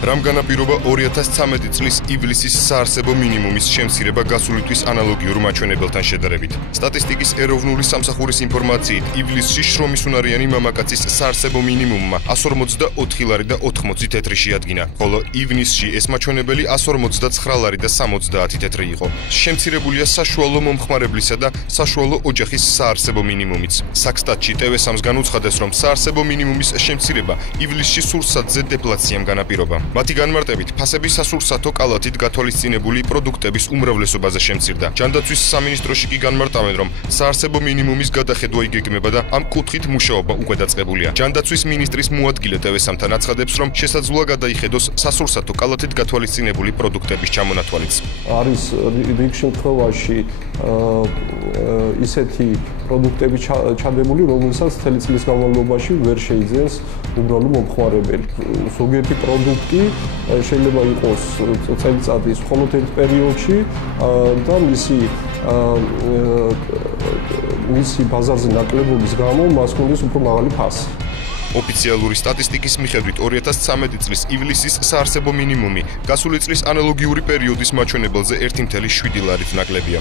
რამ განაპირობა 2013 წლის ივლისის საარსებო მინიმუმის შემცირება გასული თვის ანალოგიურ მაჩვენებელთან შედარებით. სტატისტიკის ეროვნული სამსახურის ინფორმაციით, ივლისში შრომისუნარიანი მამაკაცის საარსებო მინიმუმმა 144 ლარი და 80 თეთრი შეადგინა, ხოლო ივნისში ეს მაჩვენებელი 159 ლარი და 70 თეთრი იყო. შემცირებულია საშუალო მომხმარებლისა და საშუალო ოჯახის საარსებო მინიმუმიც. საქსტატში TV3-ს განუცხადეს, რომ საარსებო მინიმუმის შემცირება ივლისში სურსათზე დეფლაციამ განაპირობა. მათი განმარტებით, ფასების სასურსათო კალათით გათვალისწინებული პროდუქტების უმრავლესობაზე შემცირდა. ჯანდაცვის სამინისტროში კი განმარტავენ, რომ საარსებო მინიმუმის გადახედვა იგეგმება და ამ კუთხით მუშაობა უკვე დაწყებულია. ჯანდაცვის მინისტრის მოადგილე TV3-თან აცხადებს, რომ შესაძლოა გადაიხედოს სასურსათო კალათით გათვალისწინებული პროდუქტების ჩამონათვალიც. არის რიგ შემთხვევაში ისეთი პროდუქტები ჩადებული, რომელსაც მთელი წლის განმავლობაში ვერ შეიძენს უბრალო მომხმარებელი. ზოგიერთი პროდუქტი შეიძლება იყოს წელიწადის მხოლოდ ერთ პერიოდში და მისი ბაზარზე ნაკლებობის გამო მას ჰქონდეს უფრო მაღალი ფასი. ოფიციალური სტატისტიკის მიხედვით 2013 წლის ივლისის საარსებო მინიმუმი გასული წლის ანალოგიური პერიოდის მაჩვენებელზე 1.7 ლარით ნაკლებია.